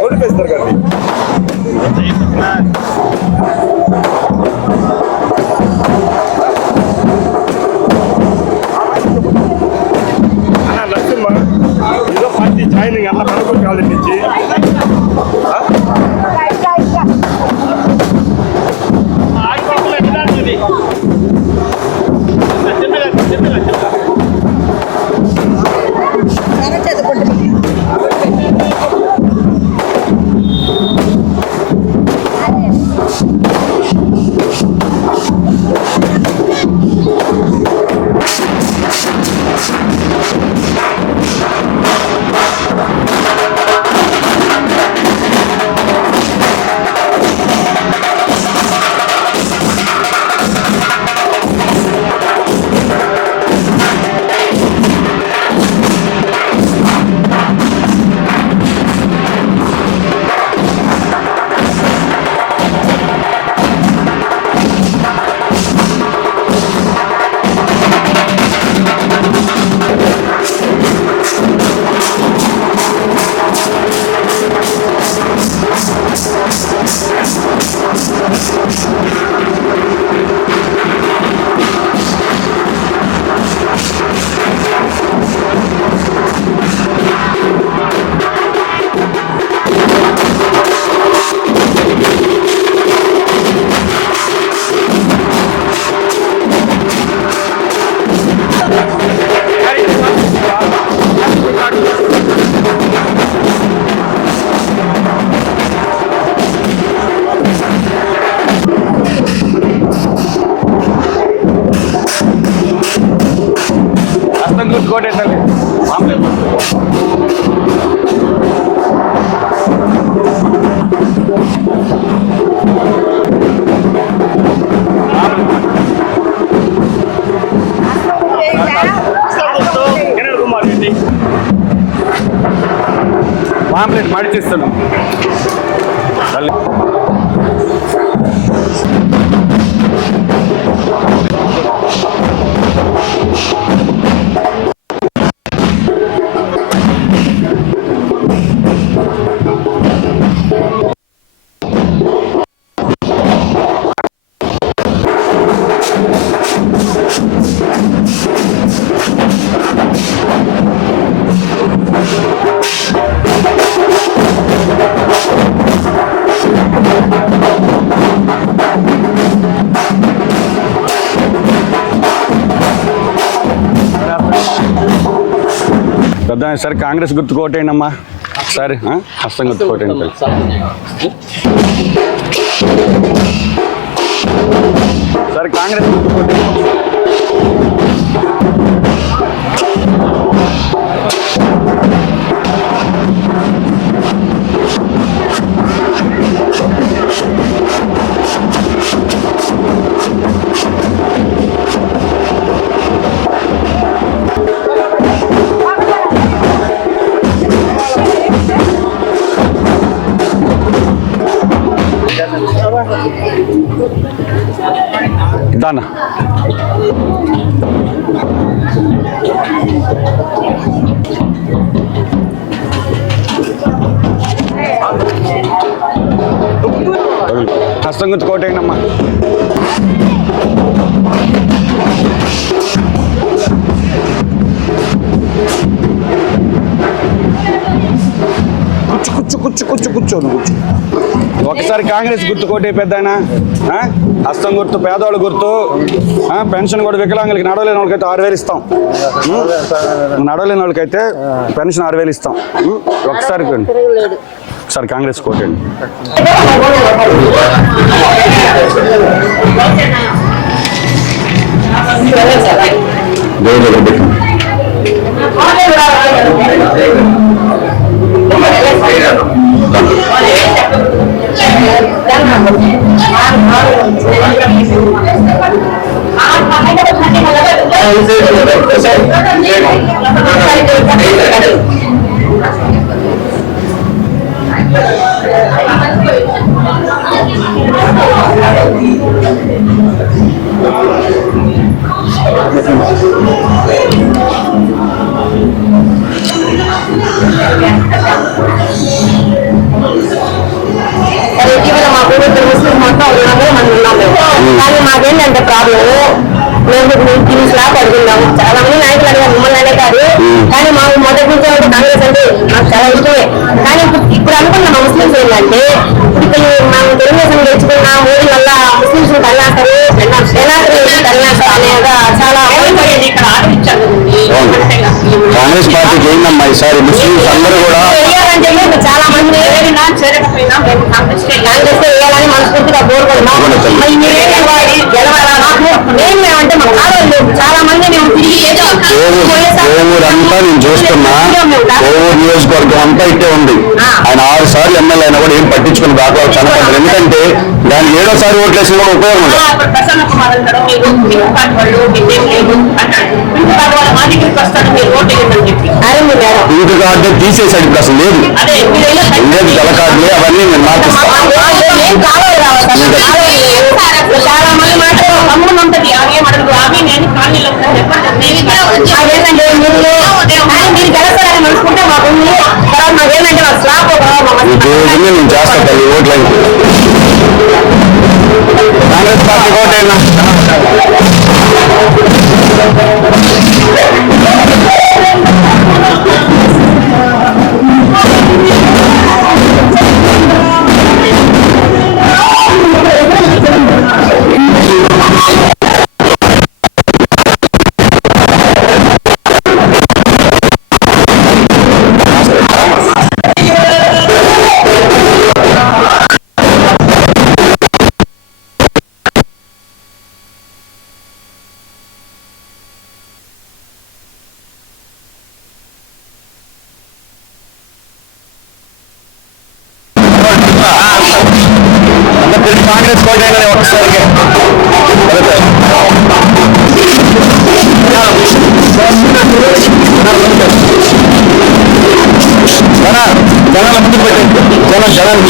Road వేస్తారు కదా నరసింహ ఏదో పార్టీ జాయినింగ్ అలా కనుగోలు కాలేజ్ నుంచి పాంప్లెట్ మడిచిస్తున్నాం. పెద్ద సరే కాంగ్రెస్ గుర్తు కోటేనమ్మా సరే హస్తం గుర్తు కోటేయండి సరే కాంగ్రెస్ గుర్తు కోటేయండి. దానా హస్తం గుర్తు కోటేయండమ్మా. కూర్చో కూర్చో కూర్చో కూర్చో కూర్చో. ఒకసారి కాంగ్రెస్ గుర్తు కోటే పెద్దాయన. హస్తం గుర్తు పేదవాళ్ళ గుర్తు. పెన్షన్ కూడా వికలాంగులకి నడవలేని వాళ్ళకైతే 6,000 ఇస్తాం. నడవలేని వాళ్ళకైతే పెన్షన్ 6,000 ఇస్తాం. ఒకసారి కాంగ్రెస్ కోటండి. కాంగ్రెస్ పార్టీకి ఏందమ్మా ఈసారి ముస్లింస్ అందరూ కూడా చాలా మంది కాంగ్రెస్ వేయాలని మనస్ఫూర్తిగా కోరుకుంటున్నాం. అంటే మా కాలంలో చాలా మంది మేము కోవూరంతా నేను చూస్తున్నా, కోవూరు నియోజకవర్గం అంతా ఇట్టే ఉంది. ఆయన 6 సార్లు ఎమ్మెల్యే అయినా కూడా ఏం పట్టించుకుని దాఖలు కనపడదు. ఎందుకంటే దానికి 7వ సారి ఓట్లేసి కూడా ఉపయోగం ఉండదు. ప్రసన్న కుమార్ అంటారు మీరు ఇంటి కార్డు తీసేసాడు, ఇప్పుడు అసలు లేదు. లేదు జల కార్డులే అవన్నీ నేను మార్పిస్తాను. చాలా మంది మాటలు తమ్ముడు ఉంటది అవి నేను కాలనీలో మీరు గెలసారని మనసుకుంటే మాకు తర్వాత మాకేంటంటే మా స్లాబ్ నేను చేస్తా తల్లి ఓట్లకి. కాంగ్రెస్ పార్టీ ఓటేనా? కాంగ్రెస్ కోటైనా ఒకసారికి జనాల ముందుకు పెట్టండి, జనాలు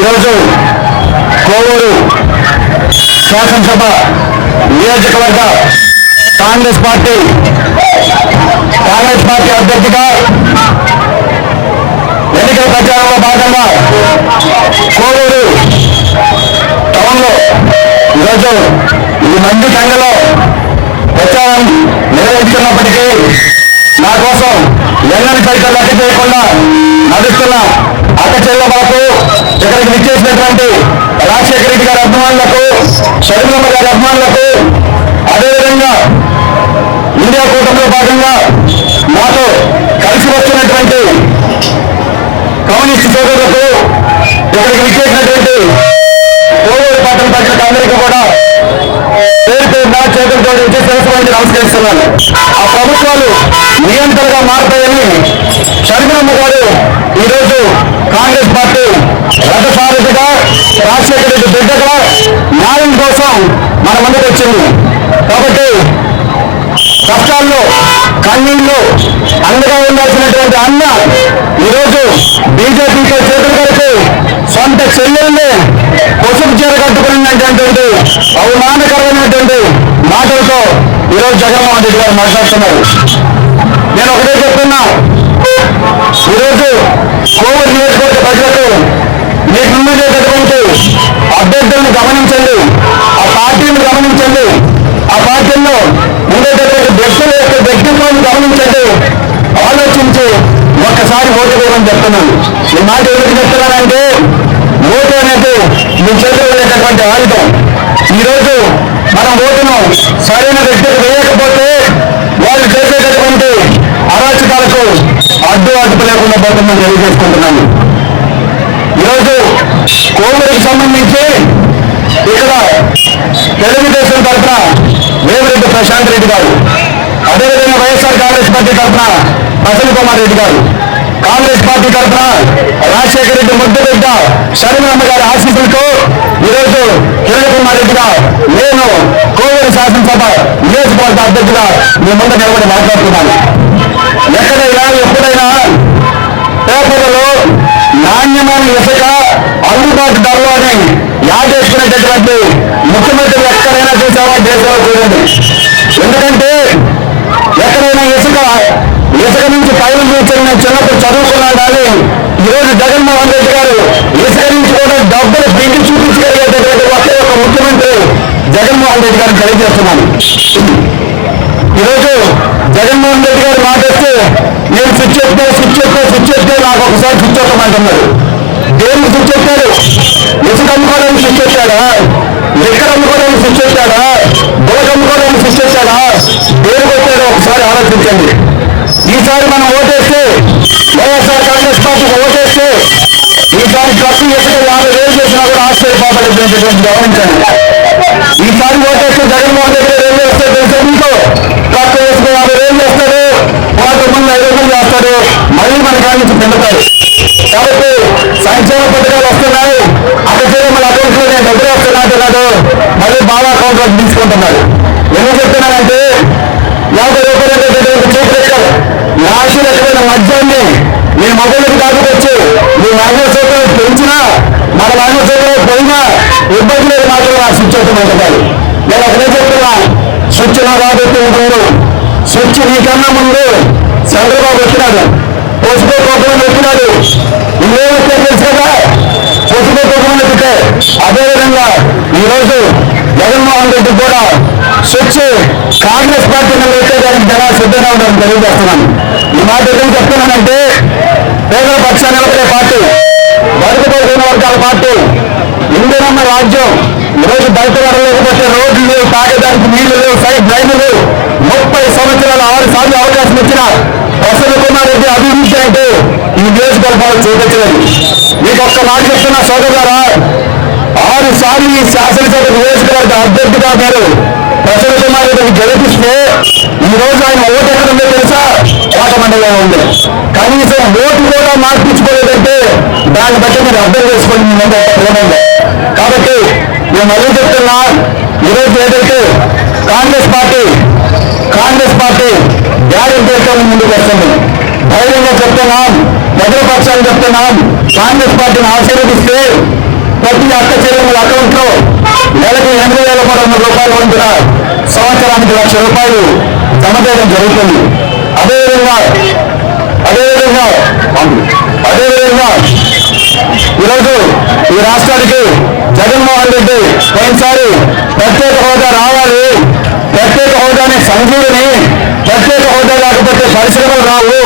ఈరోజు కోవూరు శాసనసభ నియోజకవర్గ కాంగ్రెస్ పార్టీ అభ్యర్థిగా ఎన్నికల ప్రచారంలో భాగంగా కోవూరు టౌన్లో ఈరోజు ఈ మంది సంఘలో ప్రచారం నిర్వహిస్తున్నప్పటికీ నా కోసం ఎన్నని సైతం లెక్క చేయకుండా నడుస్తున్న అక్క చెల్లెమ్మలకు, ఇక్కడికి విచ్చేసినటువంటి రాజశేఖర రెడ్డి గారి అభిమానులకు, షర్మిలమ్మ గారి అభిమానులకు, అదేవిధంగా ఇండియా కూటమిలో భాగంగా మాతో కలిసి వచ్చినటువంటి కమ్యూనిస్ట్ సోదరులకు, ఇక్కడికి విచ్చేసినటువంటి కోవూరు పట్టణ ప్రజలకు అందరికీ కూడా పేరు నా చేతులతో విచ్చేసి నమస్కరిస్తున్నాను. ఆ ప్రభుత్వాలు నియంత్రణగా మారుతాయని షర్మిలమ్మ గారు ఈరోజు కాంగ్రెస్ పార్టీ రథసారథిగా, రాజశేఖర రెడ్డి బిడ్డగా న్యాయం కోసం మన ముందుకు వచ్చింది. కాబట్టి కష్టాల్లో కన్నీళ్ళు అండగా ఉండాల్సినటువంటి అన్న ఈరోజు బీజేపీతో చేతులు కలిపి సొంత చెల్లెల్ని పసుపు చీర కట్టుకున్నటువంటి అవమానకరమైనటువంటి మాటలతో ఈరోజు జగన్మోహన్ రెడ్డి గారు మాట్లాడుతున్నారు. నేను ఒకటే చెప్తున్నా, ఈరోజు కోవిడ్ నియోజకవర్గ ప్రజలకు మీకు ముందుకేటటువంటి అభ్యర్థులను గమనించండి, ఆ పార్టీని గమనించండి, ఆ పార్టీల్లో ఉండేటటువంటి వ్యక్తుల యొక్క వ్యక్తిత్వాన్ని గమనించండి, ఆలోచించి ఒక్కసారి ఓటు వేయమని చెప్తున్నాను. ఈ మాట ఎందుకు చెప్తున్నానంటే, ఓటు అనేది మీ చేతిలో ఉండేటటువంటి ఆయుధం. ఈరోజు మనం ఓటును సరైన వ్యక్తికి వేయకపోతే వాళ్ళు చేసేటటువంటి అరాచకాలకు అడ్డు లేకుండా పోతుందని తెలియజేసుకుంటున్నాను. ఈరోజు కోవిడ్కి సంబంధించి ఇక్కడ తెలుగుదేశం తరఫున వేమిరెడ్డి ప్రశాంత్ రెడ్డి గారు, అదేవిధంగా వైఎస్ఆర్ కాంగ్రెస్ పార్టీ తరఫున ప్రసన్న కుమార్ రెడ్డి గారు, కాంగ్రెస్ పార్టీ తరఫున రాజశేఖర రెడ్డి ముద్దుబిడ్డ షర్మిలమ్మ గారి ఆశీస్సులతో ఈరోజు కిరణ్ కుమార్ రెడ్డిగా నేను కోవిడ్ శాసనసభ నియోజకవర్గ అధ్యక్షుడిగా మీ ముందు నిలబడి మాట్లాడుతున్నాను. ఎక్కడైనా ఎప్పుడైనా పేపర్లలో నాణ్యమైన ఇసుక అందుబాటు ధరలో అని యాదేసుకునేటటువంటి ముఖ్యమంత్రులు ఎక్కడైనా చూసామా దేశంలో చూడండి. ఎందుకంటే ఎక్కడైనా ఇసుక నుంచి పైలు చూసిన చిన్నప్పుడు చదువుకున్నాడు కానీ ఈరోజు జగన్మోహన్ రెడ్డి గారు ఇసుక నుంచి కూడా డబ్బులు పిండి చూపించగలిగేటటువంటి ఒకే ఒక ముఖ్యమంత్రి జగన్మోహన్ రెడ్డి గారిని తెలియజేస్తున్నాను. ఈరోజు జగన్మోహన్ రెడ్డి గారు మాట్లాడితే నేను స్విచ్ చెప్తే నాకు ఒకసారి స్విచ్ చెప్పమంటున్నాడు. దేనికి స్విచ్ చెప్పాడు? ఇసుక అమ్ముకోవడానికి స్విచ్ వచ్చాడా? లిక్కర్ అమ్ముకోవడానికి స్విచ్ వచ్చాడా? బులక అమ్ముకోవడానికి స్విచ్ వచ్చాడా? దేనికి వచ్చాడో ఒకసారి ఆలోచించండి. ఈసారి మనం ఓటేస్తే, వైఎస్ఆర్ కాంగ్రెస్ పార్టీకి ఓటేస్తే ఈసారి ట్రక్కు ఇసుక 50,000 చేసినా కూడా ఆశ్చర్యపోబడేటువంటి గమనించండి. ఈసారి ఓటేస్తే జగన్మోహన్ రెడ్డి గారు ఏం చేస్తారు తెలిసే మీకు? ట్రక్కు ఇసుక 50,000 చేస్తాడు, 5,000 చేస్తాడు, మళ్ళీ మన కాడి నుంచి పెండుతాడు. కాబట్టి సంక్షేమ పథకాలు వస్తున్నాయి, అక్కడ మన అకౌంట్లో నేను డబ్బులు వస్తున్నాడు, మళ్ళీ బాగా అకౌంట్లో తీసుకుంటున్నాడు. ఎందుకు చెప్తున్నానంటే 50 రూపాయలు చేతులెక్కారు లాస్ట్ రకమైన మద్యాన్ని మీ మొబైల్కి దాటుకొచ్చి మీ నాయన సోదరులు పెంచినా మన నాయన సోదరులు పోయినా ఇబ్బంది లేదు. మాత్రం ఆ స్విచ్ అవుతున్నారు. నేను ఒకటే చెప్తున్నా, స్విచ్ నా రాబోతూ ఉంటాడు. స్విచ్ నీకన్నా ముందు చంద్రబాబు వచ్చినాడు, పసుపు కోపమని వచ్చినాడు. ఇవేమి తెలుసు కదా, పసుపు కోపమని పెట్టే. అదేవిధంగా ఈరోజు జగన్మోహన్ రెడ్డి కూడా స్విచ్ కాంగ్రెస్ పార్టీ వచ్చేదానికి జనాలు సిద్ధంగా ఉండాలని తెలియజేస్తున్నాను. ఈ మాట ఎందుకు చెప్తున్నానంటే పేదల పక్షాన్ని నిలబడే పార్టీ, బడుగుబడిన వర్గాల పార్టీ, ఇందిరమ్మ రాజ్యం. ఈరోజు బయట లేకపోతే రోడ్లు లేవు, తాగేదానికి నీళ్లు లేవు, సైడ్ డ్రైన్లు లేవు. 30 సంవత్సరాలు 6 సార్లు అవకాశం ఇచ్చిన ప్రసన్న కుమార్ రెడ్డి అభివృద్ధి అంటే ఈ నియోజకవర్గాలు చూపించలేదు. మీకు ఒక్క మాట చెప్తున్నా సోదరులారా, 6 సార్లు ఈ శాసనసభ నియోజకవర్గ అభ్యర్థిగా మీరు ప్రసన్న కుమార్ రెడ్డికి గెలిపిస్తే ఈ రోజు ఆయన ఓటు ఎక్కడ ఉందో తెలుసా? కోటమండలిలో ఉంది. కనీసం ఓటు కూడా మార్పించుకోలేదంటే దాన్ని బట్టి మీరు అర్థం చేసుకోండి మీ ముందు ఏమైంది. కాబట్టి నేను మళ్ళీ చెప్తున్నా, ఈరోజు ఏదైతే కాంగ్రెస్ పార్టీ గ్యారెంటీతో ముందుకు వస్తుంది. ధైర్యంగా చెప్తున్నాం, ప్రజల పక్షాన్ని చెప్తున్నాం, కాంగ్రెస్ పార్టీని ఆశీర్వదిస్తే ప్రతి అక్క చెల్లెమ్మల అకౌంట్ లో నెలకు 8,300 రూపాయలు వంతున సంవత్సరానికి 1,00,000 రూపాయలు జమ చేయడం జరుగుతుంది. అదేవిధంగా ఈరోజు ఈ రాష్ట్రానికి జగన్మోహన్ రెడ్డి పోయినసారి ప్రత్యేక హోదా రావాలి, ప్రత్యేక హోదాని సంఘీయుని, ప్రత్యేక హోదా లేకపోతే పరిశ్రమలు రావు,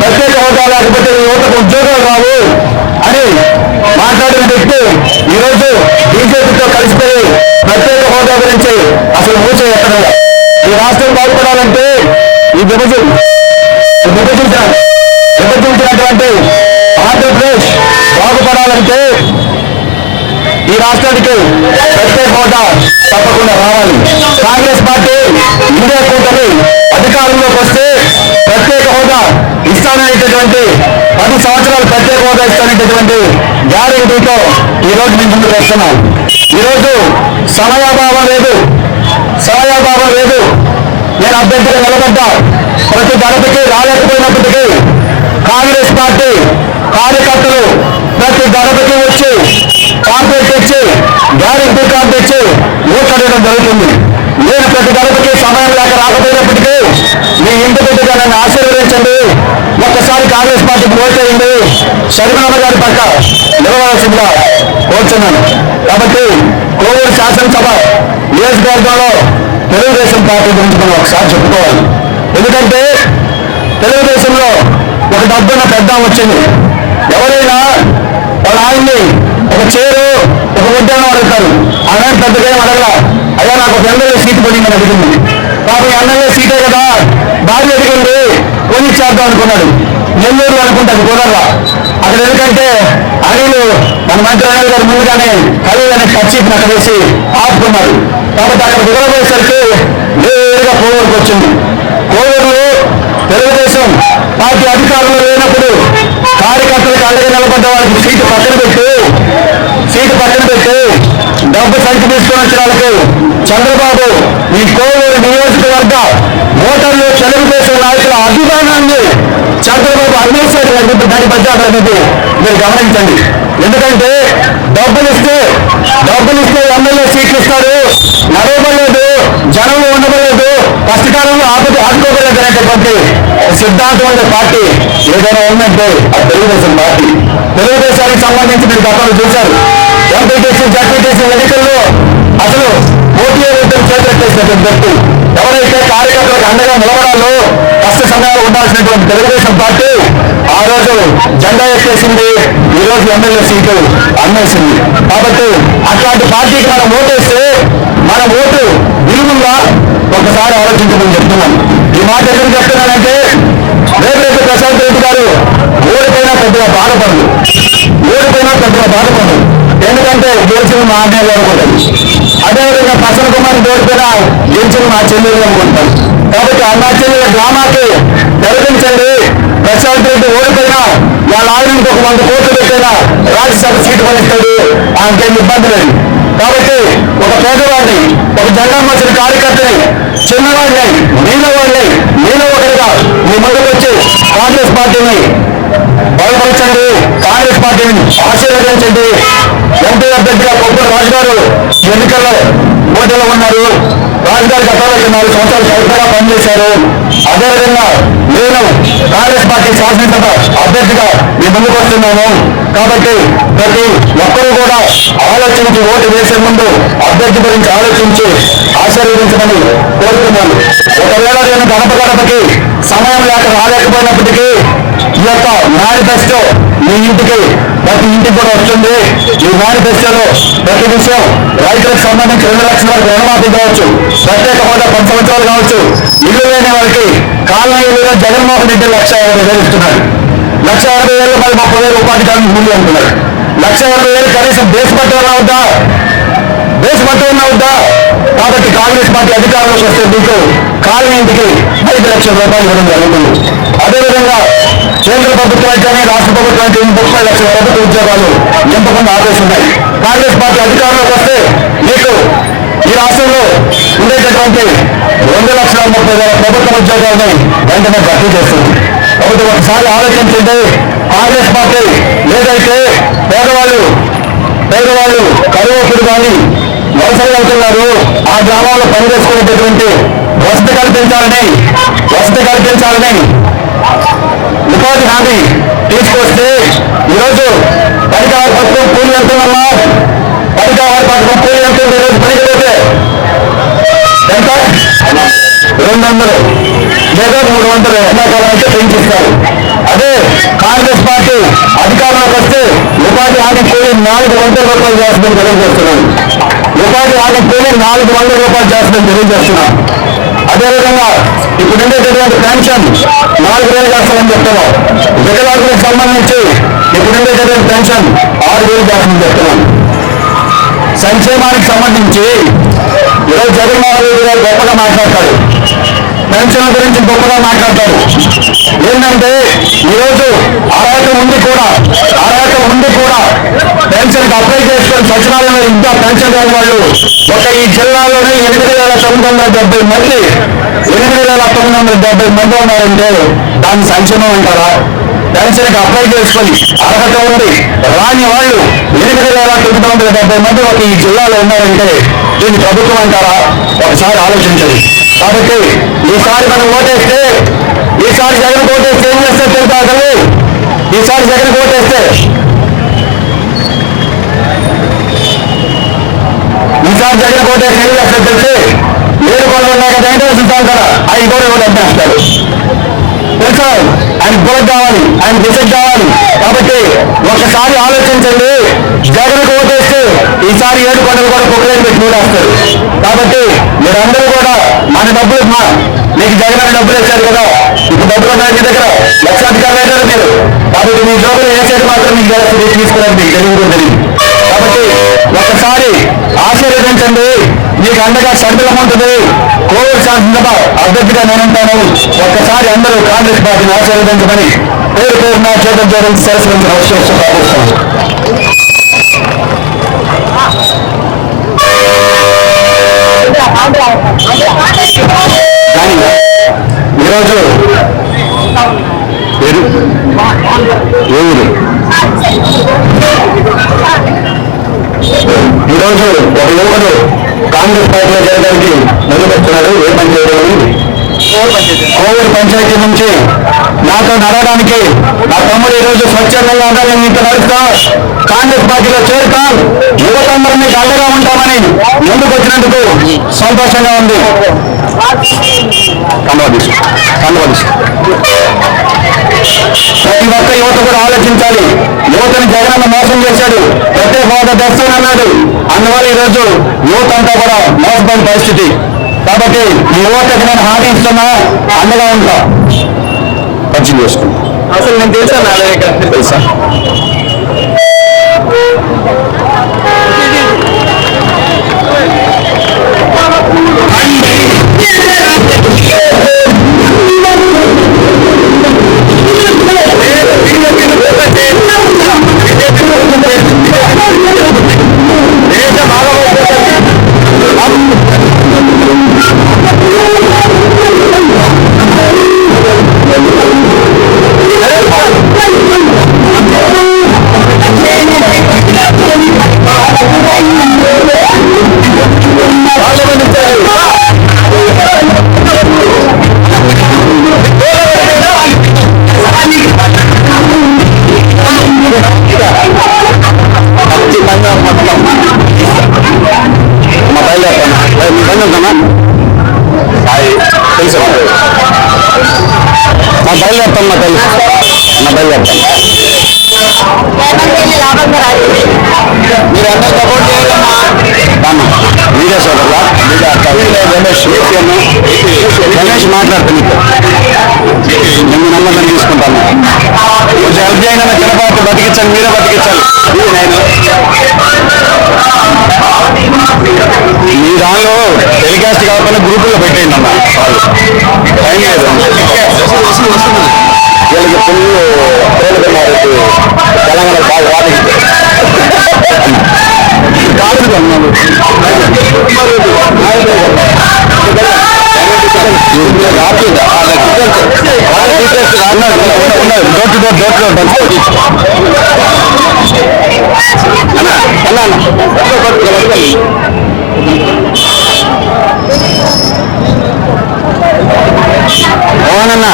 ప్రత్యేక హోదా లేకపోతే యువతకు ఉద్యోగాలు రావు అని మాట్లాడిన వ్యక్తి ఈరోజు బీజేపీతో కలిసిపోయి ప్రత్యేక హోదా గురించి అసలు మూస ఎక్కడ. ఈ రాష్ట్రం బాగుపడాలంటే ఈ విభజించినటువంటి ఆంధ్రప్రదేశ్ బాగుపడాలంటే ఈ రాష్ట్రానికి ప్రత్యేక హోదా తప్పకుండా రావాలి. కాంగ్రెస్ పార్టీ ఇండియా కూటమి అధికారంలోకి వస్తే ప్రత్యేక హోదా ఇస్తాననేటటువంటి 10 సంవత్సరాలు ప్రత్యేక హోదా ఇస్తాననేటటువంటి గ్యారెంటీతో ఈ రోజు మేము ముందుకు వస్తున్నాం. ఈరోజు సమయాభావం లేదు. నేను అభ్యర్థిగా నిలబడ్డా ప్రతి గడపకి రాలేకపోయినప్పటికీ కాంగ్రెస్ పార్టీ కార్యకర్తలు ప్రతి గడపకి వచ్చి కాంట్రాక్ట్ ఇచ్చి గ్యారెంటీ కార్డు ఇచ్చి ఓట్లడడం జరుగుతుంది. నేను ప్రతి గడపకి సమయం లేక రాకపోయినప్పటికీ మీ ఇంటి బిడ్డగా నన్ను ఆశీర్వదించండి, ఒక్కసారి కాంగ్రెస్ పార్టీకి ఓటేయండి, షర్మిలమ్మ గారి పక్క నిలవలసిందిగా కోరుచున్నాను. కాబట్టి కోవూరు శాసనసభ నియోజకవర్గంలో తెలుగుదేశం పార్టీ గురించి మనం ఒకసారి చెప్పుకోవాలి. ఎందుకంటే తెలుగుదేశంలో ఒక డబ్బున్న పెద్ద వచ్చింది. ఎవరైనా వాళ్ళ ఆయన్ని ఒక చైరు ఒక ఉద్యానం అడుగుతారు. ఆమె పెద్దగా ఏం అడగల, అయ్యా నాకు ఒక ఎమ్మెల్యే సీటు పడిందని అడిగింది. పాపం ఎమ్మెల్యే సీటే కదా, భార్య అడిగింది, కొని చేద్దాం అనుకున్నాడు. నెల్లూరు అనుకుంటే అది కుదరలా. అక్కడ ఎందుకంటే అనిలు మన మంత్రి అనిల్ గారు ముందుగానే ఖరీదైన ఖర్చీని అక్కడ వేసి ఆపుకున్నారు. కాబట్టి అక్కడ కుదరబోయేసరికి నేరుగా కోవూరుకు వచ్చింది. కోవూరులో తెలుగుదేశం పార్టీ అధికారులు లేనప్పుడు కార్యకర్తలకు అండగా నిలబడ్డ వాళ్ళకి సీటు పక్కన పెట్టి డబ్బు సంఖ్య తీసుకొని వచ్చిన వాళ్ళకి చంద్రబాబు ఈ కోవూరు నియోజకవర్గ ఓటర్లు తెలుగుదేశం నాయకుల అభిమానాన్ని చంద్రబాబు అన్వేషాడు దాని బడ్జెట్ అనేది మీరు గమనించండి. ఎందుకంటే డబ్బులు ఇస్తే ఎమ్మెల్యే సీట్లు ఇస్తారు, నడవలేదు, జనంలో ఉండలేదు, కష్టకాలంలో ఆదుకోగలేదు అనేటటువంటి సిద్ధాంతం ఉండే పార్టీ ఏదైనా ఉందంటే అది తెలుగుదేశం పార్టీ. తెలుగుదేశానికి సంబంధించి మీరు గతంలో చూశారు. ఎంపీటీసీ జడ్పీటీసీ ఎన్నికల్లో అసలు పోటీ చేతులెట్టేసినటువంటి వ్యక్తి ఎవరైతే కార్యకర్తలకు అండగా నిలబడాలో కష్ట సమయాలు ఉండాల్సినటువంటి తెలుగుదేశం పార్టీ ఆ రోజు జెండా ఎక్కేసింది, ఈ రోజు ఎమ్మెల్యే సీటు అమ్మేసింది. కాబట్టి అట్లాంటి పార్టీకి మనం ఓటేస్తే మన ఓటు విలువగా ఒకసారి ఆలోచించమని చెప్తున్నాం. ఈ మాట ఎందుకు చెప్తున్నానంటే రేపు ప్రశాంత్ రెడ్డి గారు ఓడిపోయినా పెద్దగా బాధపడదు. ఎందుకంటే గెలిచిన మా అన్నయ్య గారు అనుకుంటారు. అదేవిధంగా ప్రసన్న కుమార్ ఓడిపోయినా గెలిచిన మా చెల్లెలు అనుకుంటారు. కాబట్టి అన్నా చెల్లెల డ్రామాకి తెరదించండి. ప్రశాంత్ రెడ్డి ఓడిపోయినా వాళ్ళ ఆవిడకి ఒక 100 కోట్లు పెట్టైనా రాజ్యసభ సీటు కొనిస్తాడు, ఆయనకేం ఇబ్బంది లేదు. కాబట్టి ఒక పేదవాడిని, ఒక జెండా మోసిన కార్యకర్తని, చిన్నవాడిని, మీలో ఒకరిగా మీ ముందుకు వచ్చి కాంగ్రెస్ పార్టీని బలపరచండి, కాంగ్రెస్ పార్టీని ఆశీర్వదించండి. ఎంపీ అభ్యర్థిగా కొప్పూరు రాజు గారు ఎన్నికల్లో పోటీలో ఉన్నారు. రాజుగారి గతంలో 4 సంవత్సరాలు కలెక్టర్గా పనిచేశారు. అదేవిధంగా నేను కాంగ్రెస్ పార్టీ శాసనసభ అభ్యర్థిగా మీ ముందుకు వస్తున్నాను. కాబట్టి ప్రతి ఒక్కరూ కూడా ఆలోచించి ఓటు వేసే ముందు అభ్యర్థి గురించి ఆలోచించి ఆశీర్వదించమని కోరుతున్నాను. ఒకవేళ నేను గడపకి సమయం రాలేకపోయినప్పటికీ ఈ యొక్క మేనిఫెస్టో మీ ఇంటికి ప్రతి ఇంటికి కూడా వస్తుంది. ఈ మేనిఫెస్టోలో ప్రతి విషయం రైతులకు సంబంధించి 2 లక్షల వరకు రుణమాఫీ కావచ్చు, ప్రత్యేక హోదా 10 సంవత్సరాలు కావచ్చు, ఇల్లు లేని వారికి కాలనీలో జగన్మోహన్ రెడ్డి 1,50,000 ఇస్తున్నారు. 1,50,000 మరి 30,000 ఉపాధి హామీ ముందు అంటున్నారు. 1,50,000 కనీసం దేశపట్టణ అవుద్దా? కాబట్టి కాంగ్రెస్ పార్టీ అధికారంలోకి వస్తే మీకు కాలనీ ఇంటికి 5 లక్షల రూపాయలు ఇవ్వడం జరుగుతుంది. అదేవిధంగా కేంద్ర ప్రభుత్వం అయితే రాష్ట్ర ప్రభుత్వం అయితే 30 లక్షల ప్రభుత్వ ఉద్యోగాలు నింపకుండా ఆదేశిస్తున్నాయి. కాంగ్రెస్ పార్టీ అధికారంలోకి వస్తే మీకు ఈ రాష్ట్రంలో ఉండేటటువంటి 2,30,000 ప్రభుత్వ ఉద్యోగాలని వెంటనే భర్తీ చేస్తుంది. కాబట్టి ఒకసారి ఆలోచించండి. కాంగ్రెస్ పార్టీ ఏదైతే పేదవాళ్ళు కరువుకుడు కానీ వ్యవసాయం అవుతున్నారు, ఆ గ్రామాల్లో పనిచేసుకునేటటువంటి వసతి కల్పించాలని ఉపాధి హామీ తీసుకొస్తే ఈరోజు పనికావారి పథకం కూలి ఎంతుందమ్మా? పనికావారి పథకం కూలి ఎంతుంది? ఈరోజు పనికి పోతే ఎంత? 200 లేదా 300 ఎండాకాలం అయితే పెంచిస్తారు. అదే కాంగ్రెస్ పార్టీ అధికారంలోకి వస్తే ఉపాధి హామీ కూలి 400 రూపాయలు చేస్తుందని తెలియజేస్తున్నాను. ఉపాధి హామీ కూలి 400 రూపాయలు చేస్తుందని తెలియజేస్తున్నాను. అదేవిధంగా ఇప్పుడు ఉండేటటువంటి పెన్షన్ 4,000 చేస్తామని చెప్తున్నాం. వికలాంగులకు సంబంధించి ఇప్పుడు ఉండేటటువంటి పెన్షన్ 6,000 చేస్తామని చెప్తున్నాం. సంక్షేమానికి సంబంధించి ఈరోజు జగన్మోహన్ రెడ్డి గారు గొప్పగా మాట్లాడతారు, పెన్షన్ల గురించి గొప్పగా మాట్లాడతారు. ఏంటంటే ఈరోజు అర్హత ఉండి కూడా పెన్షన్కి అప్లై చేసుకొని సచివాలయంలో ఇంకా పెన్షన్ లేని వాళ్ళు ఒక ఈ జిల్లాలోనే 8,970 మంది 8,970 మంది ఉన్నారంటే దాన్ని సంక్షేమం అంటారా? పెన్షన్కి అప్లై చేసుకొని అర్హత ఉంది రాని వాళ్ళు 8,970 మంది ఒక ఈ జిల్లాలో ఉన్నారంటే దీన్ని ప్రభుత్వం అంటారా? ఒకసారి ఆలోచించండి. కాబట్టి ఈసారి మనం ఓటేస్తే, ఈసారి జగన్ ఓటేస్తే ఏం చేస్తారు తెలుసా? అసలు ఈసారి జగన్ ఓటేస్తే ఏం చేస్తారు తెలిసి 7 కోట్లు ఉన్నాయి కదా, ఏంటో చూస్తాం కదా, 5 కోట్లు కూడా అడ్డేస్తారు తెలుసా? ఆయన బుర్ర కావాలి, ఆయన డిసైడ్ కావాలి. కాబట్టి ఒకసారి ఆలోచించండి. జగన్ ఓటేస్తే ఈసారి 7 కోట్లు కూడా కుక్కలేని పెట్టి మూడేస్తారు. కాబట్టి మీరందరూ కూడా మన డబ్బులు మీకు జగన్ డబ్బులు ఇచ్చారు కదా, ఇప్పుడు డబ్బులు ఉన్నాయి మీ దగ్గర, లక్షాధికారులు అయినారు మీరు. కాబట్టి మీ డబ్బులు వేసేది మాత్రం మీకు తీసుకురండి, మీకు తెలియదు. కాబట్టి ఒక్కసారి ఆశీర్వదించండి, మీకు అండగా షర్మిలం ఉంటుంది. కోవిడ్ శాసనసభ అభ్యర్థిగా నేనుంటాను. ఒక్కసారి అందరూ కాంగ్రెస్ పార్టీని ఆశీర్వదించమని పేరు పేరున చేతులు జోడించి సరస్సు నుంచి అవకాశం ప్రార్థిస్తున్నాను. కానీ ఈరోజు ఈరోజు ఒక యువకుడు కాంగ్రెస్ పార్టీలో చేరడానికి మొదలుపెడుతున్నాడు. ఏ పని చేయడం? కోవిడ్ పంచాయతీ నుంచి నాతో నడవడానికి నా తమ్ముడు ఈరోజు స్వచ్ఛందంగా ఉండాలని ఇంత నడుస్తా కాంగ్రెస్ పార్టీలో చేరుతా, యువతందరినీ అండగా ఉంటామని ముందుకు వచ్చినందుకు సంతోషంగా ఉంది. ప్రతి ఒక్క యువత కూడా ఆలోచించాలి. యువతని జగనన్న మోసం చేశాడు, ప్రత్యేక హోదా తెస్తానన్నాడు. అందువల్ల ఈరోజు యువత అంతా కూడా మోసపోయిన పరిస్థితి. కాబట్టి ఈ యువతకి నేను హామీ ఇస్తున్నా, అండగా ఉంటా. పరిచయం చేసుకున్నా. అసలు నేను తెలుసా? గణేష్ మాట్లాడుతుంది. నేను నమ్మకం తీసుకుంటాను. కొంచెం హెల్ప్ చేయన చిన్నపాటు బతికించాలి, మీరే బతికించాలి. మీ దానిలో టెలికాస్ట్ కాకుండా గ్రూపుల్లో పెట్టేయండి అన్న. టైం లేదు, వీళ్ళకి ఫుల్ ప్రేమకున్నారు. తెలంగాణ బాగా వాటికి అవునన్నా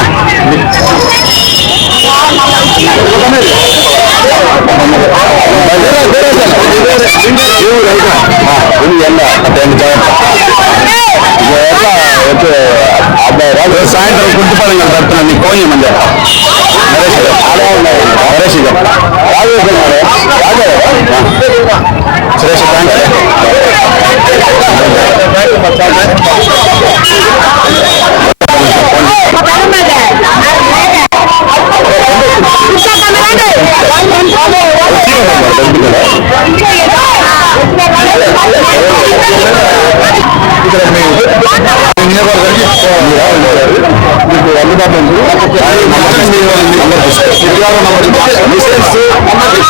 సాయంత్రం గుర్తుపడంగా తడుతున్నాను. నీకు ఫోన్ చేయమని చెప్పా. నరేష్ సురేష్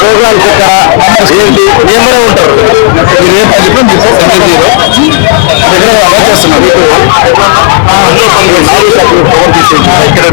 ప్రోగ్రామ్ చెప్పారా ఏంటి? ఏమైనా ఉంటారు మీరు ఏం పని చేస్తున్నారు? ఇక్కడ